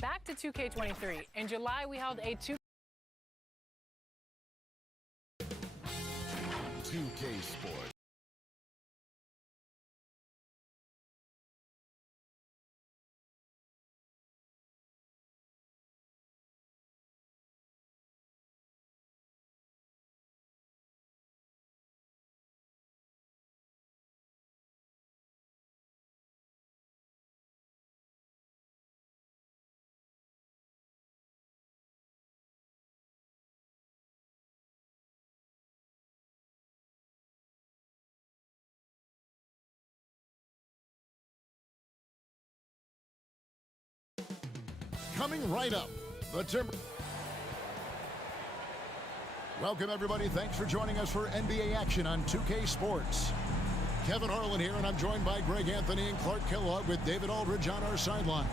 Back to 2K23. In July, we held a 2K Sports. Coming right up, the Timber. Welcome, everybody. Thanks for joining us for NBA action on 2K Sports. Kevin Harlan here, and I'm joined by Greg Anthony and Clark Kellogg with David Aldridge on our sideline.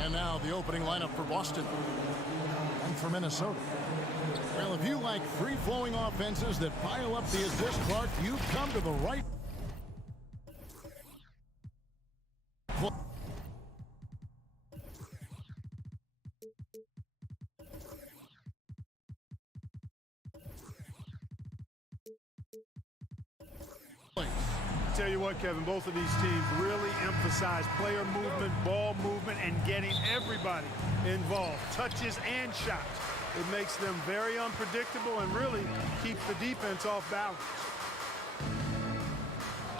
And now the opening lineup for Boston and for Minnesota. Well, if you like free-flowing offenses that pile up the assist, Clark, you've come to the right Tell you what, Kevin, both of these teams really emphasize player movement, ball movement, and getting everybody involved, touches and shots. It makes them very unpredictable and really keeps the defense off balance.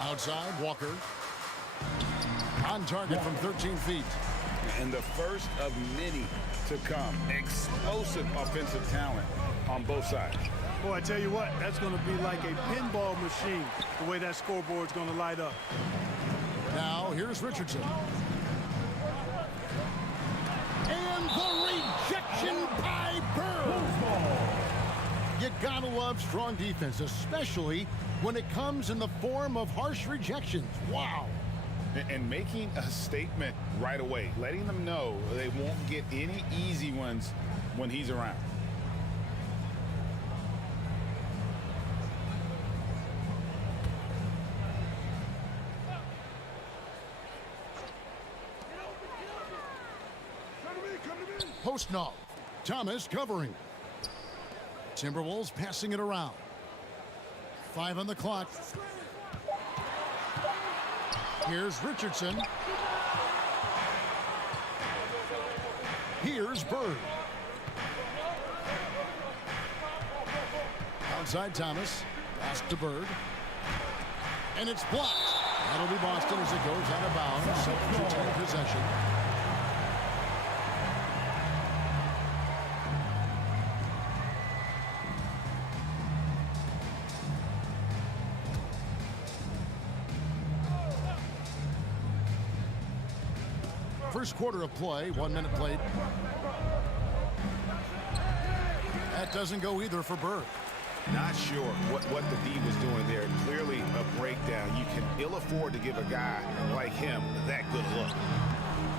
Outside, Walker. On target from 13 feet. And the first of many to come. Explosive offensive talent on both sides. Boy, I tell you what, that's going to be like a pinball machine, the way that scoreboard's going to light up. Now, here's Richardson. And the rejection by Bird. You gotta love strong defense, especially when it comes in the form of harsh rejections. Wow. And making a statement right away, letting them know they won't get any easy ones when he's around. Post knock. Thomas covering. Timberwolves passing it around. 5 on the clock. Here's Richardson. Here's Bird. Outside Thomas. Pass to Bird. And it's blocked. That'll be Boston as it goes out of bounds. 7-10 possession. First quarter of play, 1 minute played. That doesn't go either for Bird. Not sure what the D was doing there. Clearly a breakdown. You can ill afford to give a guy like him that good look.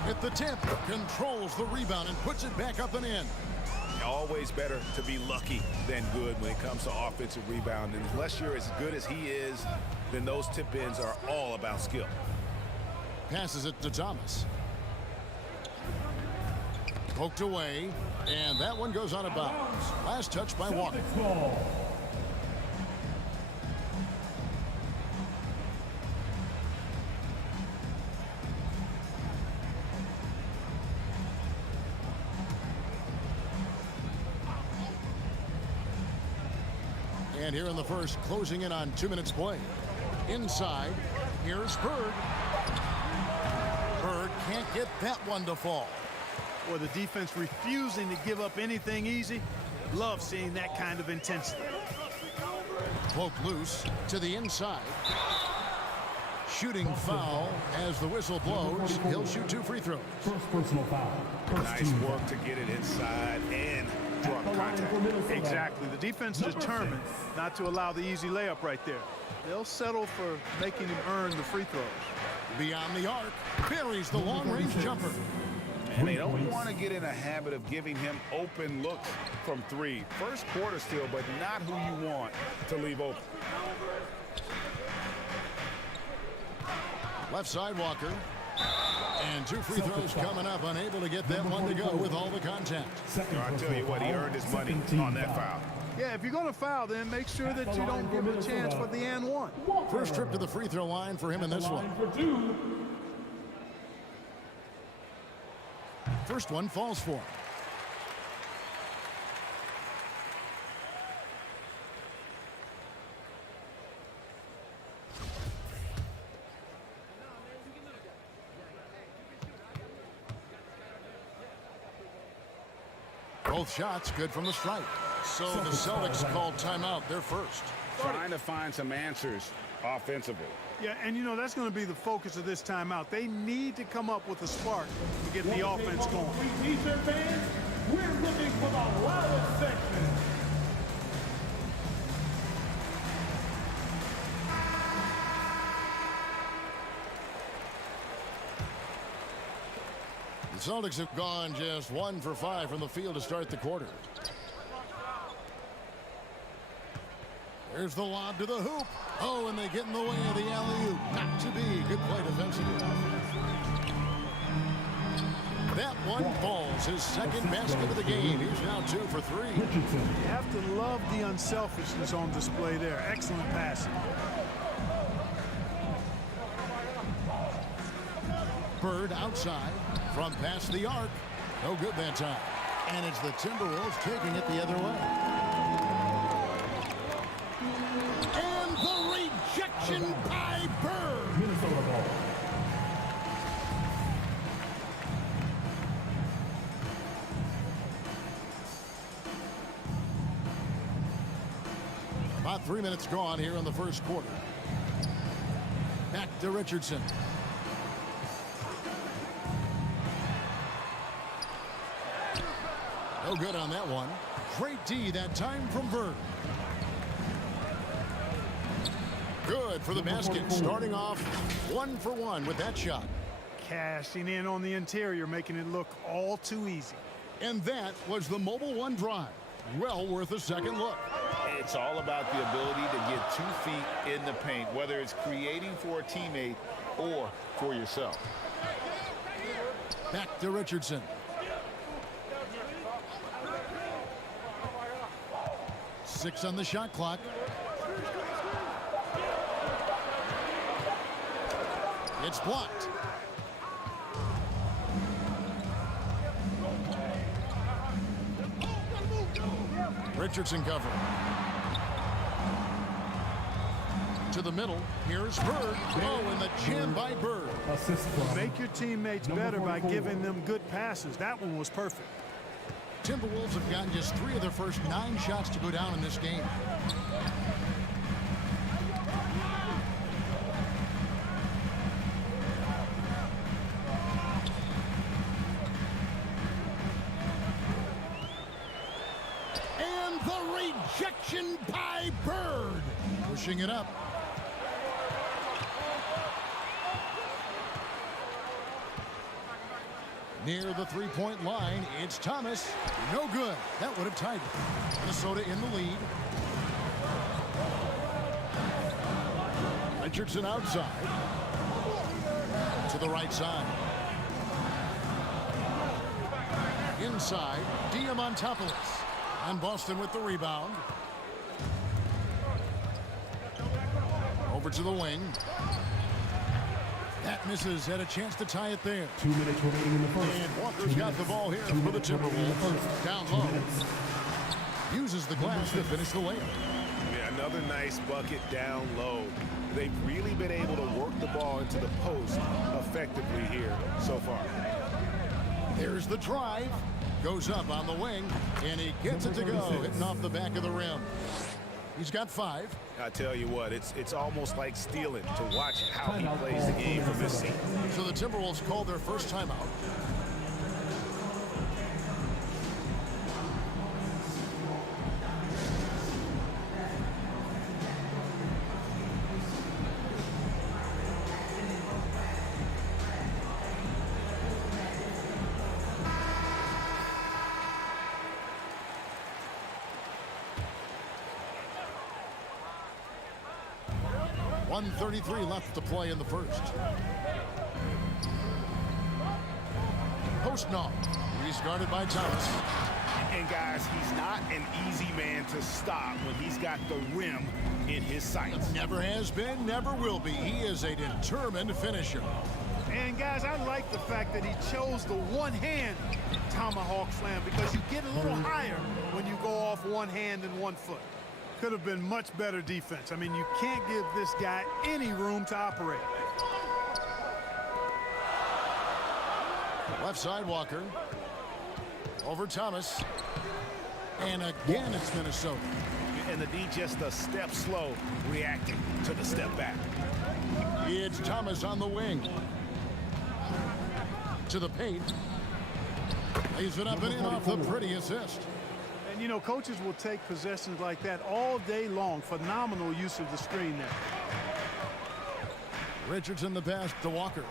At the tip, controls the rebound and puts it back up and in. Always better to be lucky than good when it comes to offensive rebound. And unless you're as good as he is, then those tip-ins are all about skill. Passes it to Thomas. Poked away, and that one goes out of bounds. Last touch by Walker. And here in the first, closing in on 2 minutes play. Inside, here's Bird. Bird can't get that one to fall. Or the defense refusing to give up anything easy. Love seeing that kind of intensity. Poke loose to the inside. Shooting foul as the whistle blows. He'll shoot 2 free throws. First personal foul. Nice work to get it inside and draw the contact. Exactly. The defense is determined not to allow the easy layup right there. They'll settle for making him earn the free throws. Beyond the arc, buries the long-range jumper. And they don't want to get in a habit of giving him open looks from three. First quarter still, but not who you want to leave open. Left side Walker. And 2 free throws coming up, unable to get that one to go with all the contact. I tell you what, he earned his money on that foul. Yeah, if you're going to foul, then make sure that you don't give a chance for the and one. First trip to the free throw line for him in this one. First one falls for him. Both shots good from the stripe. So the Celtics called timeout. They're first. Trying to find some answers offensively. Yeah, and you know, that's going to be the focus of this timeout. They need to come up with a spark to get the offense going. T-shirt fans, we're looking for the loudest section. The Celtics have gone just 1 for 5 from the field to start the quarter. There's the lob to the hoop. Oh, and they get in the way of the alley-oop. Not to be. Good play defensively. That one falls. His second basket of the game. He's now 2 for 3. You have to love the unselfishness on display there. Excellent passing. Bird outside from past the arc. No good that time. And it's the Timberwolves taking it the other way. And the rejection by Bird. Minnesota ball. About 3 minutes gone here in the first quarter. Back to Richardson. No good on that one. Great D that time from Bird. Good for the basket. Starting off 1 for 1 with that shot. Cashing in on the interior, making it look all too easy. And that was the Mobile One drive. Well worth a second look. It's all about the ability to get 2 feet in the paint, whether it's creating for a teammate or for yourself. Back to Richardson. Six on the shot clock. It's blocked. Richardson cover. To the middle. Here's Bird. Oh, and the jam by Bird. Make your teammates better by giving them good passes. That one was perfect. Timberwolves have gotten just 3 of their first 9 shots to go down in this game. And the rejection by Bird. Pushing it up. Near the three-point line, it's Thomas. No good. That would have tied it. Minnesota in the lead. Richardson outside. To the right side. Inside, Diamantopoulos. And Boston with the rebound. Over to the wing. That misses. Had a chance to tie it there. 2 minutes remaining in the first. And Walker's got the ball here for the Timberwolves. Down low. Uses the glass to finish the layup. Yeah, another nice bucket down low. They've really been able to work the ball into the post effectively here so far. There's the drive. Goes up on the wing, and he gets it to go, hitting off the back of the rim. He's got 5. I tell you what, it's almost like stealing to watch how he plays the game from this seat. So the Timberwolves called their first timeout. 1:33 left to play in the first. Postnoff. He's guarded by Thomas. And guys, he's not an easy man to stop when he's got the rim in his sights. Never has been, never will be. He is a determined finisher. And guys, I like the fact that he chose the one-hand tomahawk slam because you get a little higher when you go off one hand and 1 foot. Could have been much better defense. I mean, you can't give this guy any room to operate. Left side Walker. Over Thomas. And again, it's Minnesota. And the D just a step slow reacting to the step back. It's Thomas on the wing. To the paint. Lays it up and in off the pretty assist. And, you know, coaches will take possessions like that all day long. Phenomenal use of the screen there. Richardson the pass to Walker.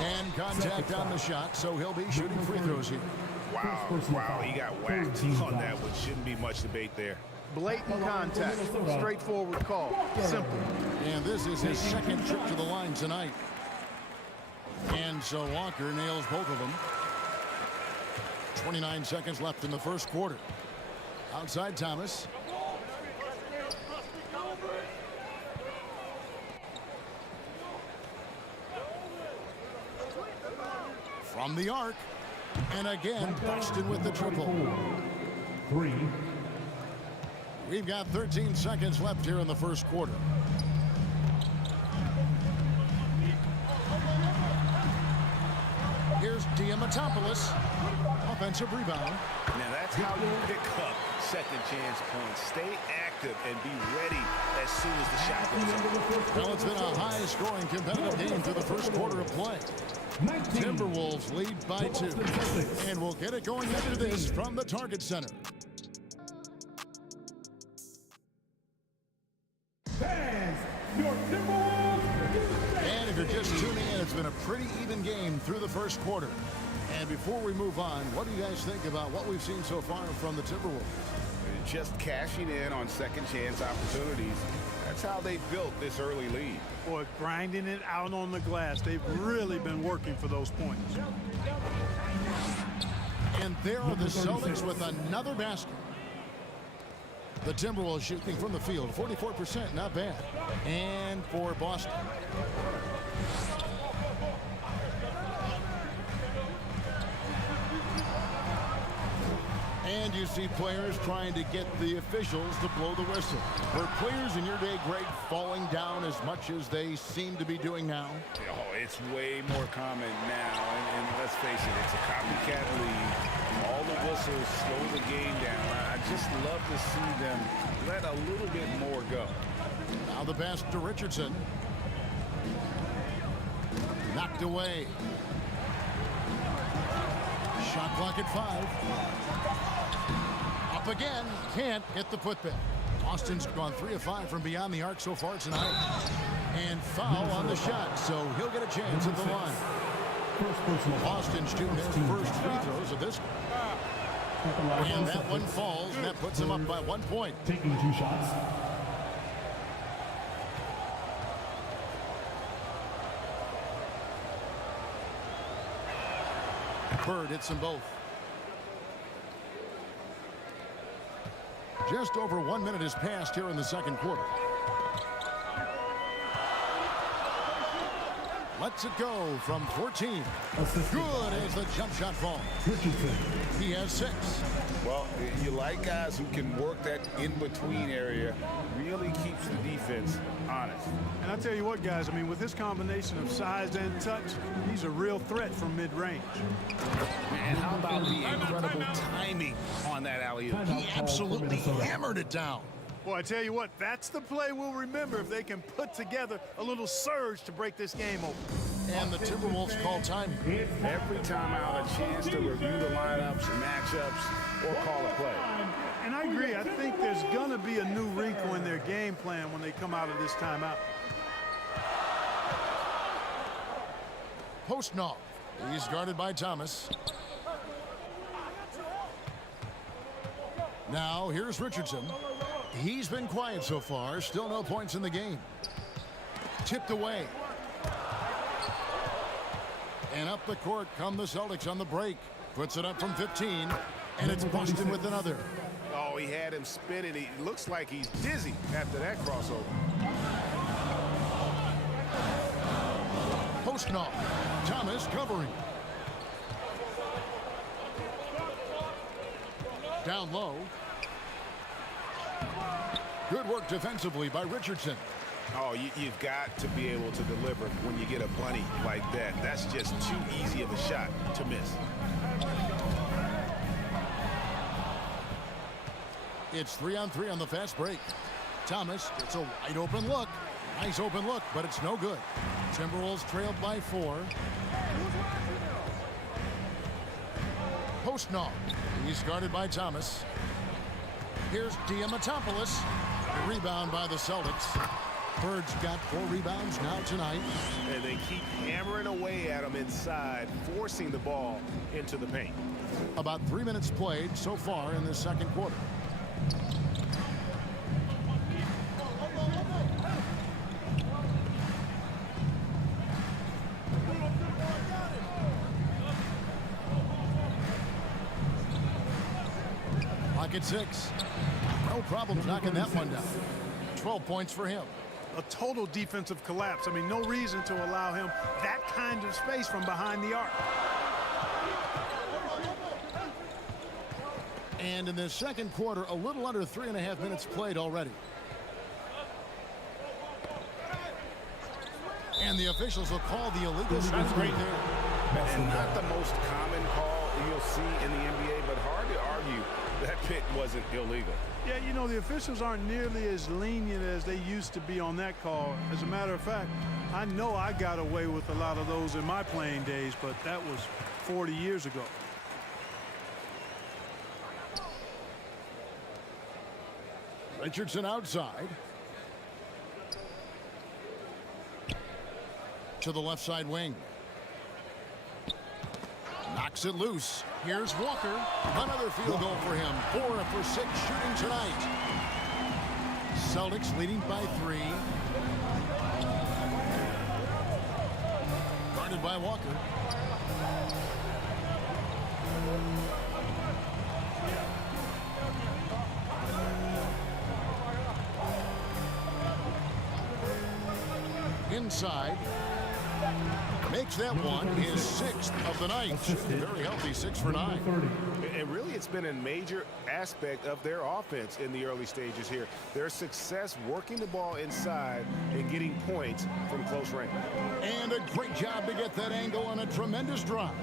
And contact on the shot, so he'll be shooting free throws here. Wow, he got whacked on that one. Shouldn't be much debate there. Blatant contact, straightforward call, simple. And this is his second trip to the line tonight. And so Walker nails both of them. 29 seconds left in the first quarter. Outside Thomas. From the arc. And again, Boston with the triple. 3. We've got 13 seconds left here in the first quarter. Here's Diamantopoulos. Offensive rebound. Now that's how you pick up second chance points. Stay active and be ready as soon as the shot goes up. Well, it's been a high-scoring competitive game through the first quarter of play. Timberwolves lead by 2. And we'll get it going after this from the Target Center. Your Timberwolves. And if you're just tuning in, it's been a pretty even game through the first quarter. And before we move on, what do you guys think about what we've seen so far from the Timberwolves? Just cashing in on second chance opportunities. That's how they built this early lead. Boy, grinding it out on the glass. They've really been working for those points. And there are the Celtics with another basket. The Timberwolves shooting from the field, 44%, not bad. And for Boston. And you see players trying to get the officials to blow the whistle. Were players in your day, Greg, falling down as much as they seem to be doing now? Oh, it's way more common now. And let's face it, it's a copycat league. All the whistles slow the game down. I just love to see them let a little bit more go. Now the pass to Richardson. Knocked away. Shot clock at 5. Up again. Can't get the putback. Austin's gone 3 of 5 from beyond the arc so far tonight. And foul on the shot, so he'll get a chance at the line. Austin shooting his first free throws of this one. And that one falls, and that puts him up by 1 point. Taking 2 shots. Bird hits them both. Just over 1 minute has passed here in the second quarter. Lets it go from 14. Good as the jump shot falls. He has 6. Well, you like guys who can work that in-between area, really keeps the defense honest. And I tell you what, guys, I mean, with this combination of size and touch, he's a real threat from mid-range. And how about the incredible timing on that alley-oop? He absolutely hammered it down. Boy, I tell you what, that's the play we'll remember if they can put together a little surge to break this game open. And the Timberwolves call time. Every time out, a chance to review the lineups, matchups, or call a play. And I agree. I think there's going to be a new wrinkle in their game plan when they come out of this timeout. Postnoff. He's guarded by Thomas. Now here's Richardson. He's been quiet so far. Still no points in the game. Tipped away. And up the court come the Celtics on the break. Puts it up from 15. And it's Boston with another. Oh, he had him spinning. He looks like he's dizzy after that crossover. Post knock. Thomas covering. Down low. Good work defensively by Richardson. Oh, you've got to be able to deliver when you get a bunny like that. That's just too easy of a shot to miss. It's 3-on-3 on the fast break. Thomas gets a wide open look. Nice open look, but it's no good. Timberwolves trailed by 4. Post knock. He's guarded by Thomas. Here's Diamantopoulos. Rebound by the Celtics. Bird's got 4 rebounds now tonight. And they keep hammering away at him inside, forcing the ball into the paint. About 3 minutes played so far in the second quarter. At 6. No problems knocking that one down. 12 points for him. A total defensive collapse. I mean, no reason to allow him that kind of space from behind the arc. And in the second quarter, a little under 3.5 minutes played already. And the officials will call the illegal shot right there. And not the most common call you'll see in the NBA, but hard to argue that pick wasn't illegal. Yeah, you know, the officials aren't nearly as lenient as they used to be on that call. As a matter of fact, I know I got away with a lot of those in my playing days, but that was 40 years ago. Richardson outside. To the left side wing. Knocks it loose. Here's Walker. Another field goal for him. 4 for 6 shooting tonight. Celtics leading by 3. Guarded by Walker. Inside. Makes that one his 6th of the night. Very healthy, 6 for 9. And really, it's been a major aspect of their offense in the early stages here. Their success working the ball inside and getting points from close range. And a great job to get that angle on a tremendous drive.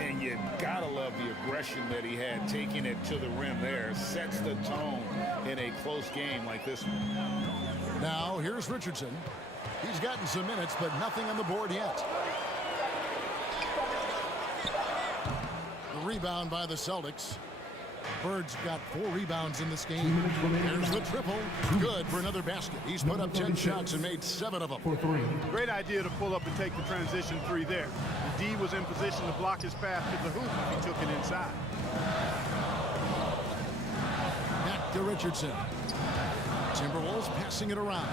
And you gotta love the aggression that he had, taking it to the rim there. Sets the tone in a close game like this one. Now, here's Richardson. He's gotten some minutes, but nothing on the board yet. The rebound by the Celtics. Bird's got 4 rebounds in this game. There's the triple. Good for another basket. He's put up 10 shots and made 7 of them. Great idea to pull up and take the transition 3 there. The D was in position to block his path to the hoop. He took it inside. Back to Richardson. Timberwolves passing it around.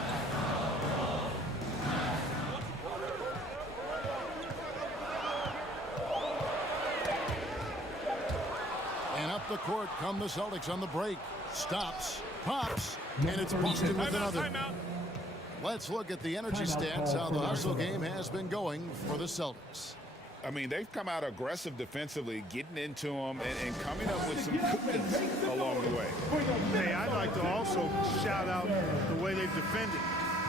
The court come the Celtics on the break. Stops, pops, and it's Boston with another. Let's look at the energy stats, how the hustle game has been going for the Celtics. I mean, they've come out aggressive defensively, getting into them and coming up with some cookies along the way. Hey, I'd like to also shout out the way they've defended.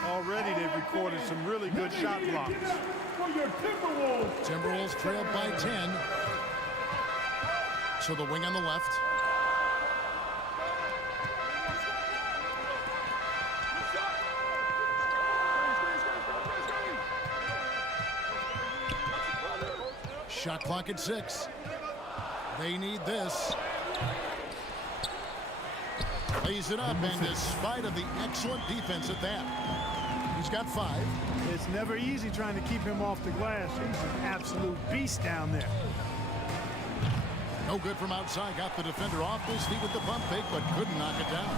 Already they've recorded some really good shot blocks. Timberwolves trailed by 10. To the wing on the left. Shot clock at 6. They need this. Lays it up, and despite of the excellent defense at that, he's got 5. It's never easy trying to keep him off the glass. He's an absolute beast down there. No good from outside. Got the defender off his feet with the pump fake, but couldn't knock it down.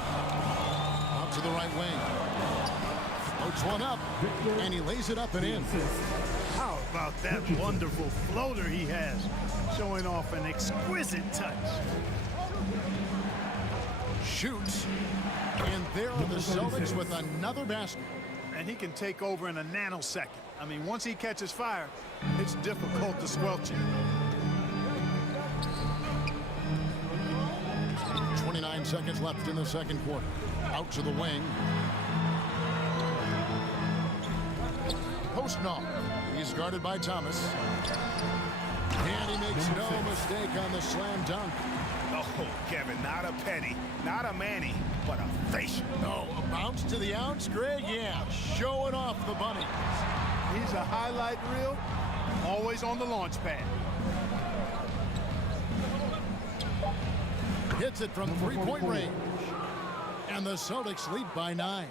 Out to the right wing. Floats one up, and he lays it up and in. How about that wonderful floater he has, showing off an exquisite touch. Shoots, and there are the Celtics with another basket. And he can take over in a nanosecond. I mean, once he catches fire, it's difficult to squelch it. 29 seconds left in the second quarter. Out to the wing. Post no. He's guarded by Thomas. And he makes no mistake on the slam dunk. Oh, Kevin, not a penny, not a manny, but a facial. Oh, a bounce to the ounce, Greg? Yeah, showing off the bunny. He's a highlight reel, always on the launch pad. Hits it from three-point range. And the Celtics lead by 9.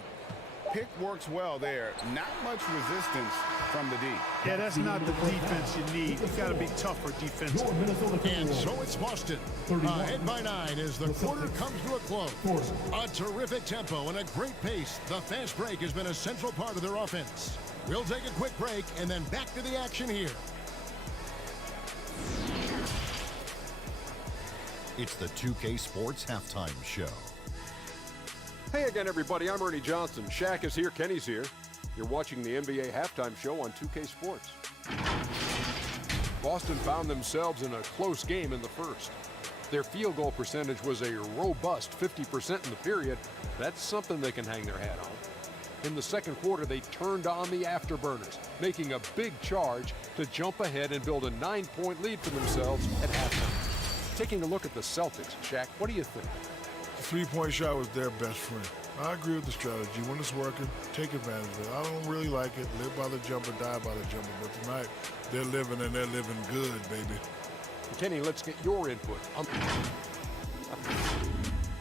Pick works well there. Not much resistance from the D. Yeah, that's not the defense you need. You got to be tougher defensively. And so it's Boston. Ahead by 9 as the quarter comes to a close. A terrific tempo and a great pace. The fast break has been a central part of their offense. We'll take a quick break and then back to the action here. It's the 2K Sports Halftime Show. Hey again, everybody. I'm Ernie Johnson. Shaq is here. Kenny's here. You're watching the NBA Halftime Show on 2K Sports. Boston found themselves in a close game in the first. Their field goal percentage was a robust 50% in the period. That's something they can hang their hat on. In the second quarter, they turned on the afterburners, making a big charge to jump ahead and build a 9-point lead for themselves at halftime. Taking a look at the Celtics, Shaq, what do you think? The three-point shot was their best friend. I agree with the strategy. When it's working, take advantage of it. I don't really like it. Live by the jumper, die by the jumper. But tonight, they're living, and they're living good, baby. Kenny, let's get your input.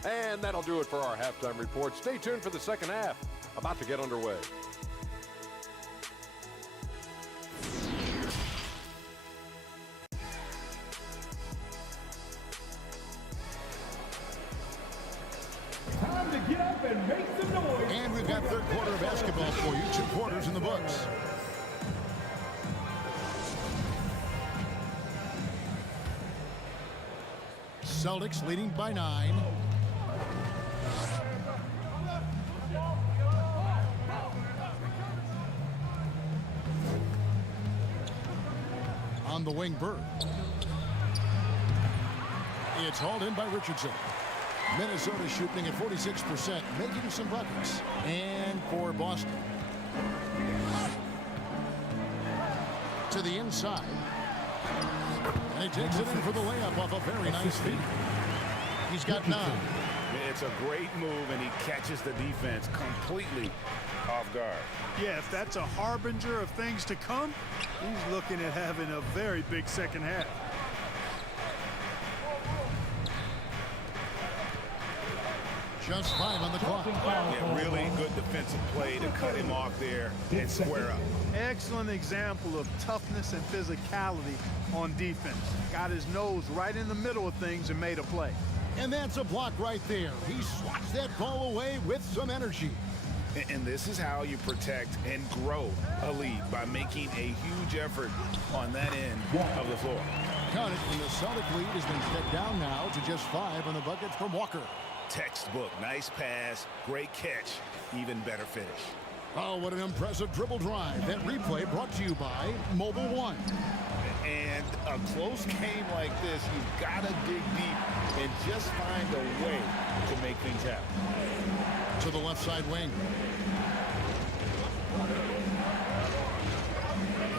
And that'll do it for our halftime report. Stay tuned for the second half. About to get underway. Time to get up and make some noise. And we've got third quarter of basketball for you. 2 quarters in the books. Celtics leading by 9. On the wing, Bird. It's hauled in by Richardson. Minnesota shooting at 46%, making some buckets. And for Boston. To the inside. And he takes it in for the layup off a very nice feed. He's got 9. It's a great move, and he catches the defense completely off guard. Yeah, if that's a harbinger of things to come, he's looking at having a very big second half. Just 5 on the clock. Yeah, really good defensive play to cut him off there and square up. Excellent example of toughness and physicality on defense. Got his nose right in the middle of things and made a play. And that's a block right there. He swats that ball away with some energy. And this is how you protect and grow a lead, by making a huge effort on that end of the floor. Count it, and the Celtic lead has been cut down now to just 5 on the bucket from Walker. Textbook, nice pass, great catch, even better finish. Oh, what an impressive dribble drive. That replay brought to you by Mobile One. And a close game like this, you've got to dig deep and just find a way to make things happen. To the left side wing.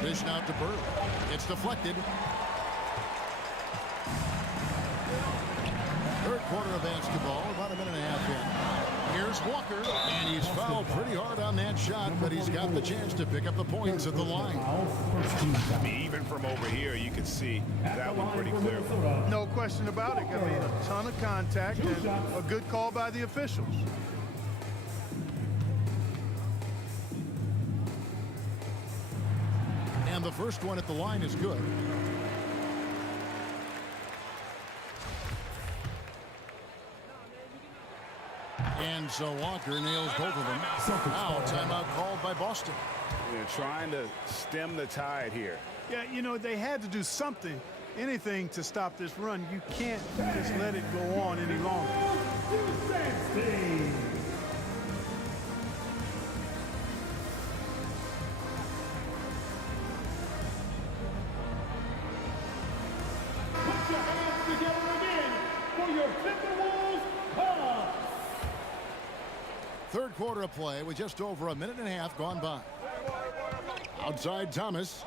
Dish out to Bird. It's deflected. Third quarter of basketball, about a minute and a half in. Here's Walker, and he's fouled pretty hard on that shot, but he's got the chance to pick up the points at the line. I mean, even from over here, you can see that one pretty clear. No question about it. I mean, a ton of contact and a good call by the officials. And the first one at the line is good. And so Walker nails both of them. Now timeout called by Boston. They're trying to stem the tide here. Yeah, you know, they had to do something, anything to stop this run. You can't just let it go on any longer. Put your hands together again for your Timberwolves Hub. Third quarter of play with just over a minute and a half gone by. Outside Thomas.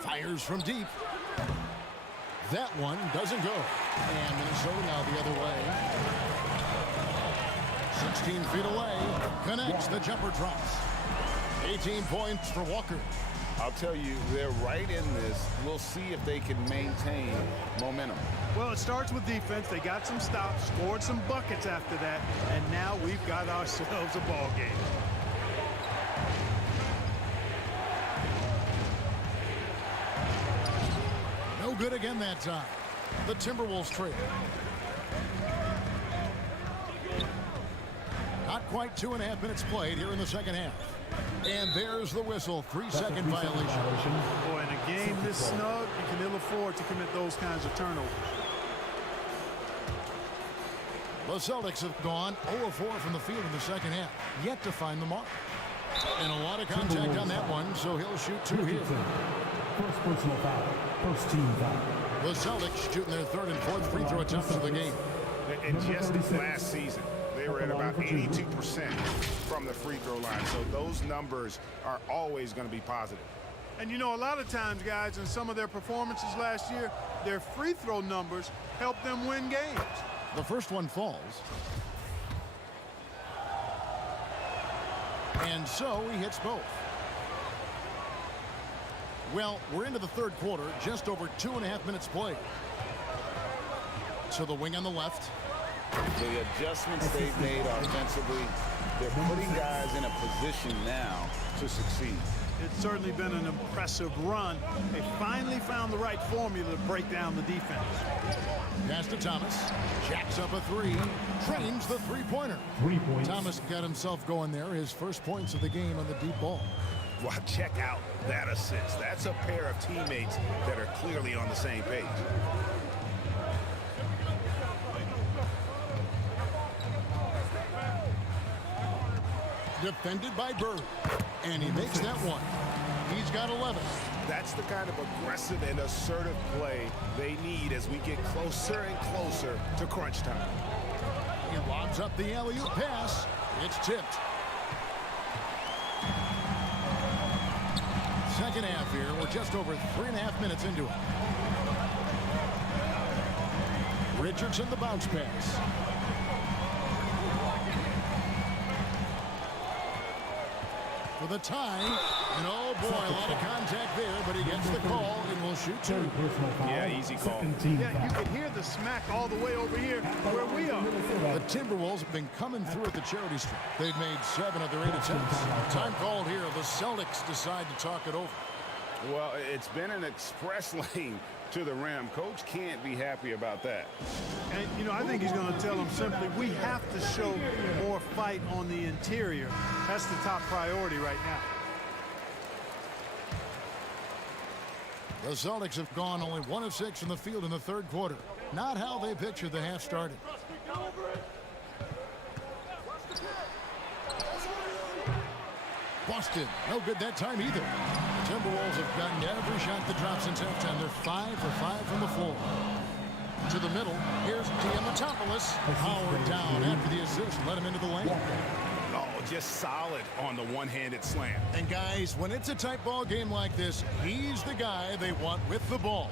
Fires from deep. That one doesn't go. And Minnesota now the other way. 16 feet away. Connects. The jumper drops. 18 points for Walker. I'll tell you, they're right in this. We'll see if they can maintain momentum. Well, it starts with defense. They got some stops, scored some buckets after that, and now we've got ourselves a ball game. No good again that time. The Timberwolves trail. Not quite 2.5 minutes played here in the second half. And there's the whistle. 3-second violation. Boy, in a game this snug, you can ill afford to commit those kinds of turnovers. The Celtics have gone 0-4 from the field in the second half. Yet to find the mark. And a lot of contact on that one, so he'll shoot 2 here. First personal foul. First team foul. The Celtics shooting their third and fourth free throw attempts of the game. And just last season, they were at about 82% from the free throw line. So those numbers are always going to be positive. And you know, a lot of times, guys, in some of their performances last year, their free throw numbers helped them win games. The first one falls. And so he hits both. Well, we're into the third quarter, just over 2.5 minutes played. So the wing on the left. The adjustments they've made offensively, they're putting guys in a position now to succeed. It's certainly been an impressive run. They finally found the right formula to break down the defense. Pass to Thomas. Jacks up a three. Trains the three-pointer. 3 points. Thomas got himself going there. His first points of the game on the deep ball. Well, check out that assist. That's a pair of teammates that are clearly on the same page. Defended by Bird. And he makes that one. He's got 11. That's the kind of aggressive and assertive play they need as we get closer and closer to crunch time. He lobs up the alley-oop pass. It's tipped. Second half here. We're just over 3.5 minutes into it. Richardson the bounce pass. For the tie, and oh boy, a lot of contact there, but he gets the call and will shoot 2. Yeah, easy call. Yeah, you can hear the smack all the way over here where we are. The Timberwolves have been coming through at the charity stripe. They've made 7 of their 8 attempts. Time called here. The Celtics decide to talk it over. Well, it's been an express lane to the rim. Coach can't be happy about that. And, you know, I think he's going to tell them simply, we have to show more fight on the interior. That's the top priority right now. The Celtics have gone only 1 of 6 from the field in the third quarter. Not how they pictured the half started. Boston, no good that time either. The Timberwolves have gotten every shot that drops since halftime. They're 5 for 5 from the floor. To the middle, here's Diamantopoulos. Powered down after the assist, let him into the lane. Oh, just solid on the one-handed slam. And guys, when it's a tight ball game like this, he's the guy they want with the ball.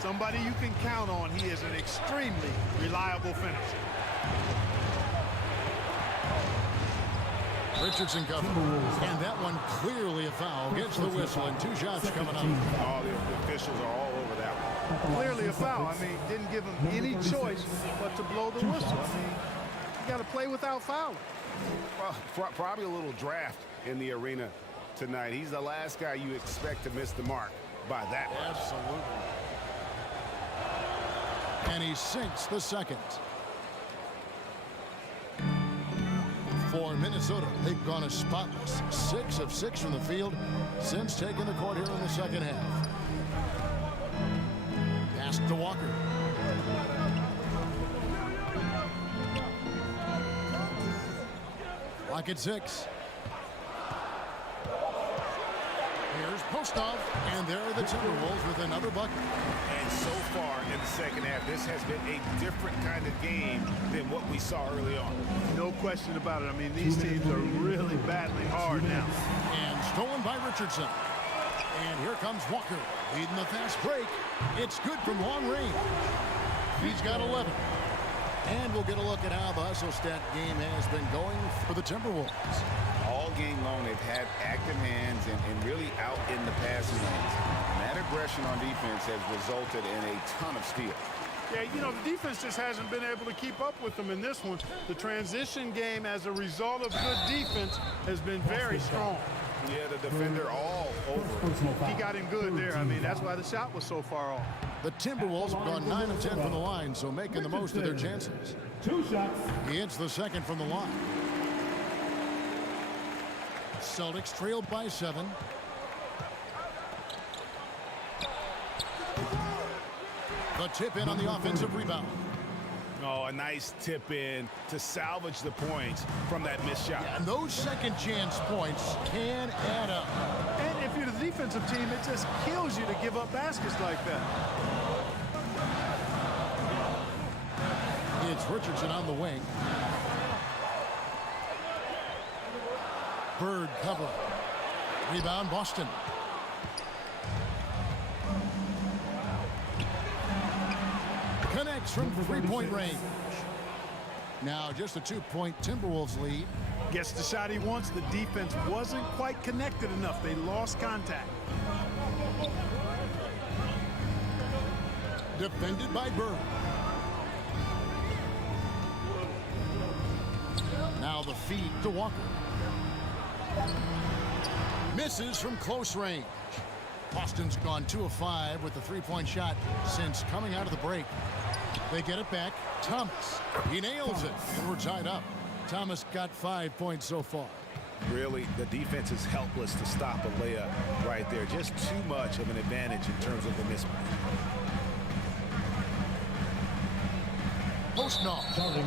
Somebody you can count on. He is an extremely reliable finisher. Richardson covered. And that one clearly a foul. Gets the whistle and 2 shots coming up. Oh, the officials are all over that one. Clearly a foul. I mean, didn't give him any choice but to blow the whistle. I mean, you got to play without fouling. Well, probably a little draft in the arena tonight. He's the last guy you expect to miss the mark by that much. Absolutely. And he sinks the second. For Minnesota, they've gone as spotless, 6 of 6 from the field since taking the court here in the second half. Pass to Walker. Clock at 6. Here's Postov, and there are the Timberwolves with another bucket. And so far in the second half, this has been a different kind of game than what we saw early on. No question about it. I mean, these teams are really battling hard now. And stolen by Richardson. And here comes Walker, leading the fast break. It's good from long range. He's got 11. And we'll get a look at how the hustle stat game has been going for the Timberwolves. All game long, they've had active hands and really out in the passing lanes. And that aggression on defense has resulted in a ton of steals. Yeah, you know, the defense just hasn't been able to keep up with them in this one. The transition game, as a result of good defense, has been very strong. Yeah, the defender all over. He got him good there. I mean, that's why the shot was so far off. The Timberwolves have gone 9 of 10 from the line, so making the most of their chances. 2 shots. He hits the second from the line. Celtics trailed by 7. The tip in on the offensive rebound. Oh, a nice tip in to salvage the points from that missed shot. And those second chance points can add up. And if you're the defensive team, it just kills you to give up baskets like that. It's Richardson on the wing. Bird cover. Rebound Boston. Connects from three-point range. Now just a 2-point Timberwolves lead. Gets the shot he wants. The defense wasn't quite connected enough. They lost contact. Defended by Bird. Now the feed to Walker. Misses from close range. Boston's gone 2 of 5 with the 3-point shot since coming out of the break. They get it back. Thomas. He nails it, and we're tied up. Thomas got 5 points so far. Really, the defense is helpless to stop a layup right there. Just too much of an advantage in terms of the mismatch. Postnoff.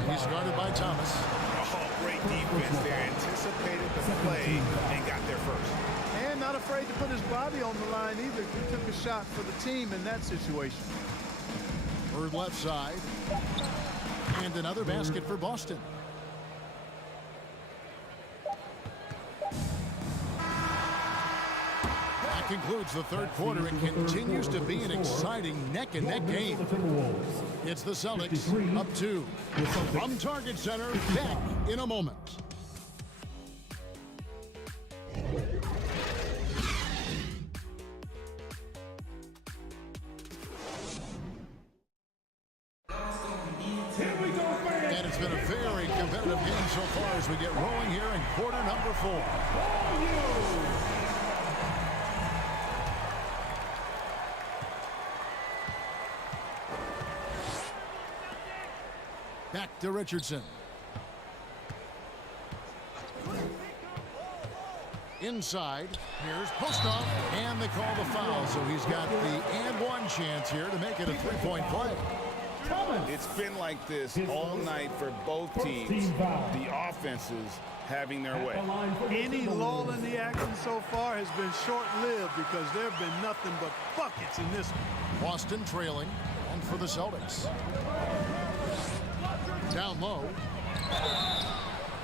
He's guarded by Thomas. Oh, great defense there. Anticipated the play and got there first. And not afraid to put his body on the line either. He took a shot for the team in that situation. Bird left side. And another basket for Boston. That concludes the third quarter. It continues to be an exciting neck-and-neck game. It's the Celtics up 2. From Target Center, back in a moment. And it's been a very competitive game so far as we get rolling here in quarter number 4. Back to Richardson. Inside, here's Postov, and they call the foul, so he's got the and one chance here to make it a 3-point play. It's been like this all night for both teams. The offenses having their way. Any lull in the action so far has been short-lived because there have been nothing but buckets in this one. Boston trailing, and for the Celtics. Down low.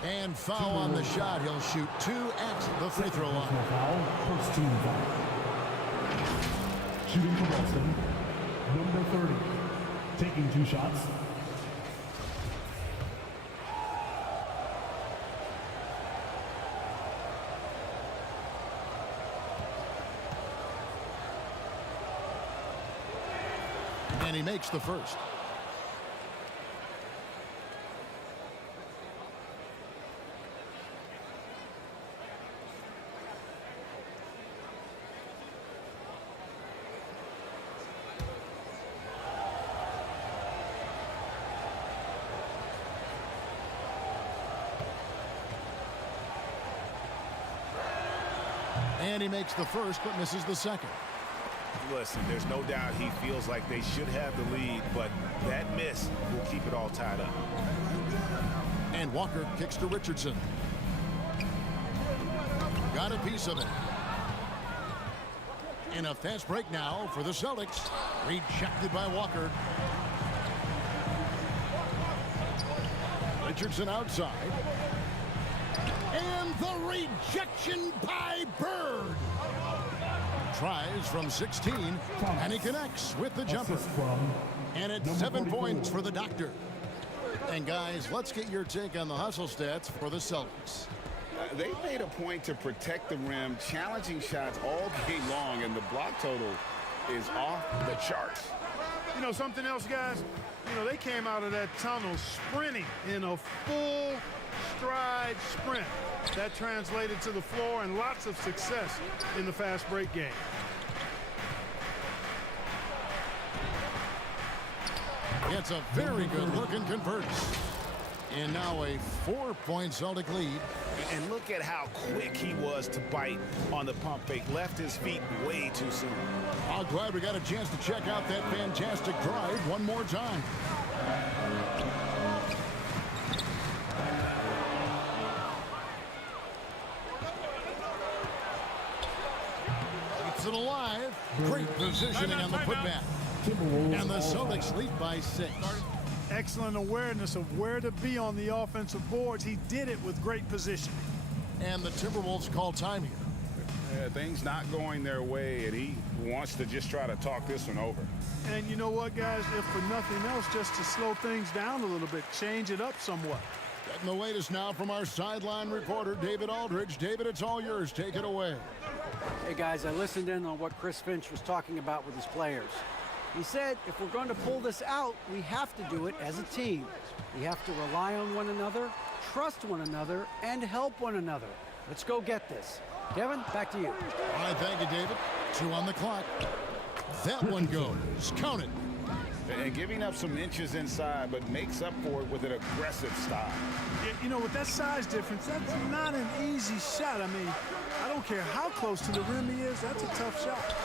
And foul on the shot. He'll shoot 2 at the free throw line. First team foul. Shooting for Boston, number 30. Taking 2 shots. And he makes the first. And he makes the first but misses the second. Listen, there's no doubt he feels like they should have the lead, but that miss will keep it all tied up. And Walker kicks to Richardson. Got a piece of it. And a fast break now for the Celtics. Rejected by Walker. Richardson outside. And the rejection by Bird. Tries from 16, and he connects with the jumper. And it's 7 points for the Doctor. And guys, let's get your take on the hustle stats for the Celtics. They made a point to protect the rim, challenging shots all game long, and the block total is off the charts. You know, something else, guys? You know, they came out of that tunnel sprinting in a full stride sprint. That translated to the floor and lots of success in the fast break game. It's a very good look and converts. And now a 4-point Celtic lead. And look at how quick he was to bite on the pump fake. Left his feet way too soon. I'm glad we got a chance to check out that fantastic drive one more time. Keeps it alive. Great positioning on the putback. And the Celtics lead by 6. Excellent awareness of where to be on the offensive boards. He did it with great positioning. And the Timberwolves call time here. Things not going their way, and he wants to just try to talk this one over. And you know what, guys? If for nothing else, just to slow things down a little bit, change it up somewhat. Getting the latest now from our sideline reporter, David Aldridge. David, it's all yours. Take it away. Hey, guys, I listened in on what Chris Finch was talking about with his players. He said if we're going to pull this out, we have to do it as a team. We have to rely on one another, trust one another, and help one another. Let's go get this. Kevin, back to you. All right, thank you, David. 2 on the clock. That one goes. Count it. And giving up some inches inside, but makes up for it with an aggressive style. You know, with that size difference, that's not an easy shot. I mean, I don't care how close to the rim he is, that's a tough shot.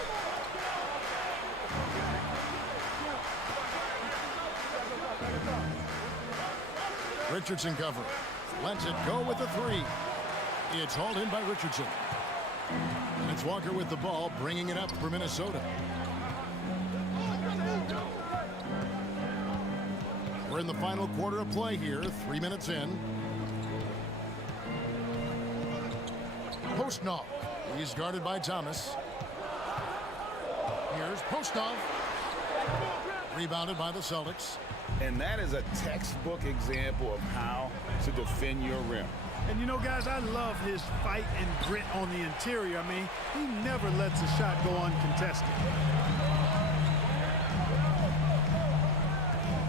Richardson cover. Lets it go with the 3. It's hauled in by Richardson. And it's Walker with the ball, bringing it up for Minnesota. We're in the final quarter of play here, 3 minutes in. Postnov. He's guarded by Thomas. Here's Postnov. Rebounded by the Celtics. And that is a textbook example of how to defend your rim. And you know, guys, I love his fight and grit on the interior. I mean, he never lets a shot go uncontested.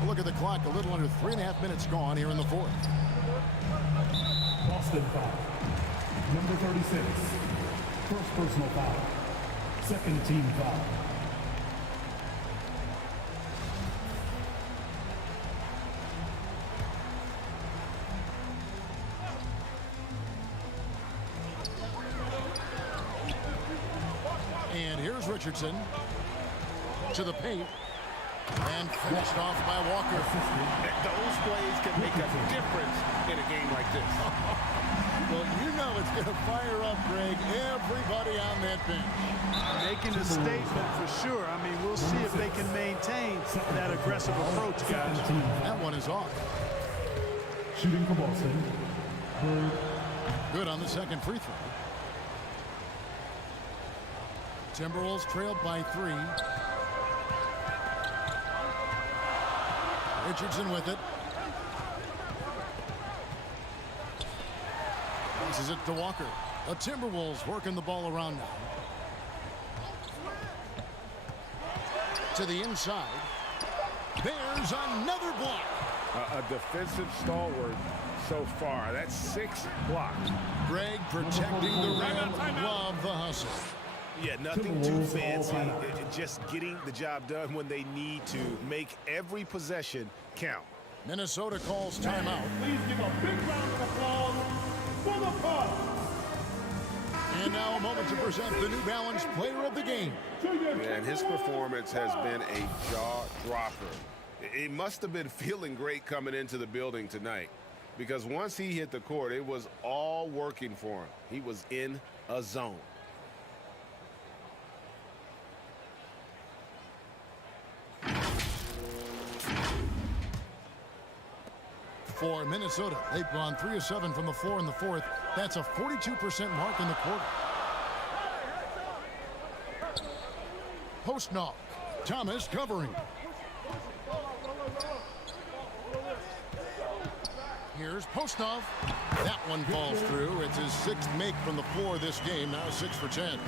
Look at the clock, a little under 3.5 minutes gone here in the 4th. Boston foul. Number 36. First personal foul. Second team foul. And here's Richardson to the paint. And finished off by Walker. Those plays can make a difference in a game like this. Well, you know it's going to fire up, Greg, everybody on that bench. Making a statement for sure. I mean, we'll see if they can maintain that aggressive approach, guys. That one is off. Shooting for Boston. Bird. Good on the second free throw. Timberwolves trailed by 3. Richardson with it. Passes it to Walker. The Timberwolves working the ball around now. To the inside. There's another block. A defensive stalwart so far. That's 6 blocks. Greg protecting the rim. Love the hustle. Yeah, nothing too fancy. Just getting the job done when they need to. Make every possession count. Minnesota calls timeout. Please give a big round of applause for the Bucks. And now a moment to present the New Balance Player of the Game. And his performance has been a jaw-dropper. He must have been feeling great coming into the building tonight, because once he hit the court, it was all working for him. He was in a zone. For Minnesota, they've gone 3 of 7 from the floor in the fourth. That's a 42% mark in the quarter. Post knock. Thomas covering. Here's Postnov. That one falls through. It's his 6th make from the floor this game, now 6 for 10.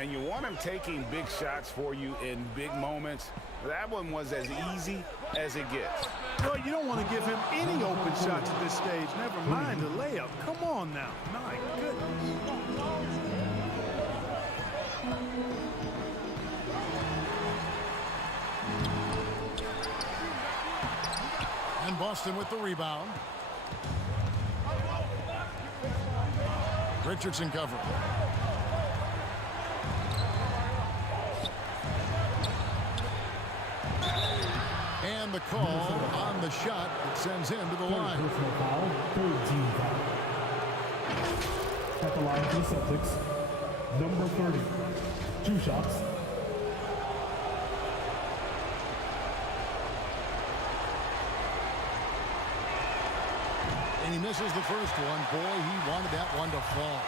And you want him taking big shots for you in big moments. That one was as easy as it gets. Well, you don't want to give him any open shots at this stage. Never mind the layup. Come on now. My goodness. And Boston with the rebound. Richardson covering. And the call on the shot that sends him to the line. Personal foul, third team foul. At the line for the Celtics, number 30. 2 shots. And he misses the first one. Boy, he wanted that one to fall.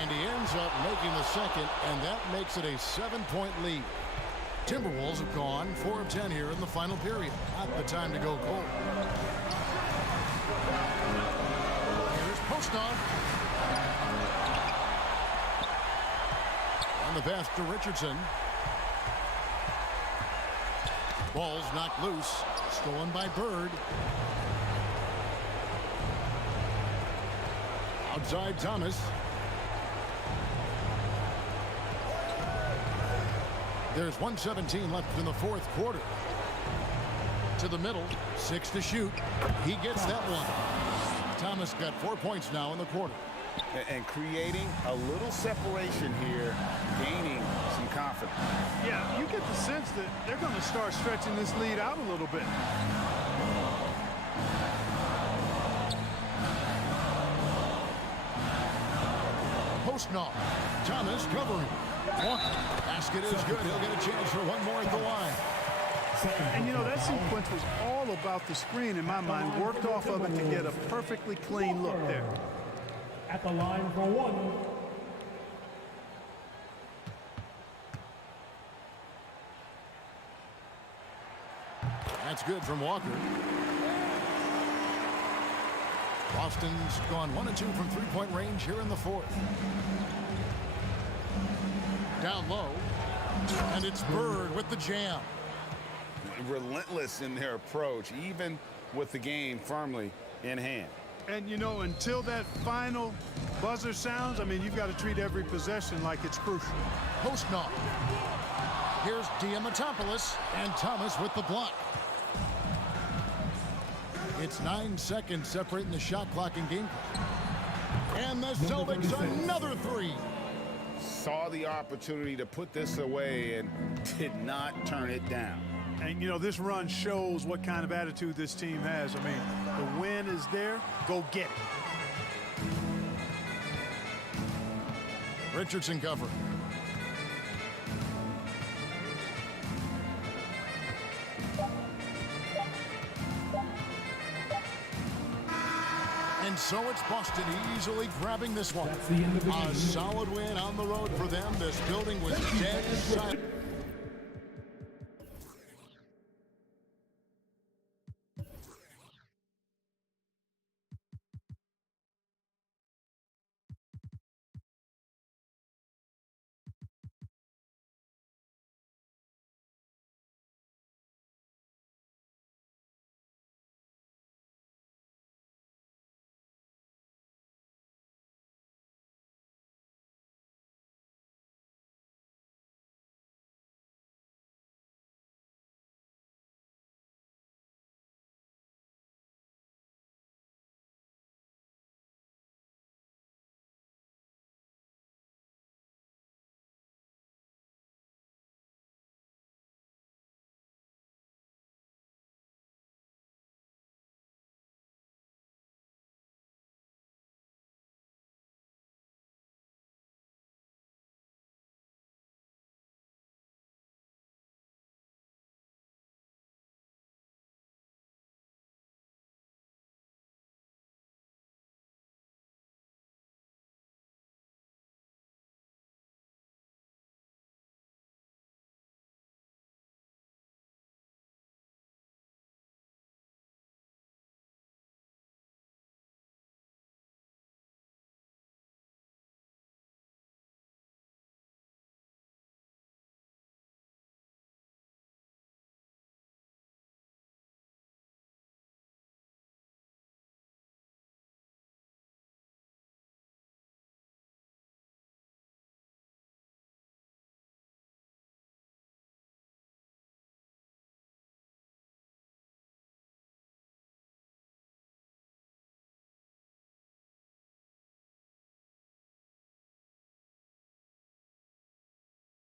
And he ends up making the second, and that makes it a 7-point lead. Timberwolves have gone 4 of 10 here in the final period. Not the time to go cold. Here's Postnov. On the pass to Richardson. Ball's knocked loose. Stolen by Bird. Outside Thomas. There's 1:17 left in the fourth quarter. To the middle, 6 to shoot. He gets that one. Thomas got 4 points now in the quarter. And creating a little separation here, gaining some confidence. Yeah, you get the sense that they're going to start stretching this lead out a little bit. Postnov. Thomas covering. Basket is good. He'll get a chance for one more at the line. And, you know, that sequence was all about the screen in my mind. Worked off of it to get a perfectly clean look there. At the line for 1. That's good from Walker. Boston's gone 1 of 2 from three-point range here in the fourth. Down low. And it's Bird with the jam. Relentless in their approach, even with the game firmly in hand. And, you know, until that final buzzer sounds, I mean, you've got to treat every possession like it's crucial. Postnov. Here's Diamantopoulos and Thomas with the block. It's 9 seconds separating the shot clock and game clock. And the Celtics another 3. Saw the opportunity to put this away and did not turn it down. And, you know, this run shows what kind of attitude this team has. I mean, the win is there. Go get it. Richardson cover. And so it's Boston easily grabbing this one. A solid win on the road for them. This building was dead silent.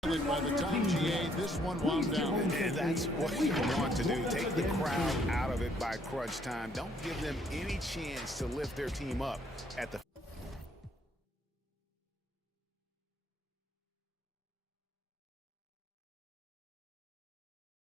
that by the time GA this one wound down. And that's what you want to do. Take the crowd out of it by crunch time. Don't give them any chance to lift their team up at the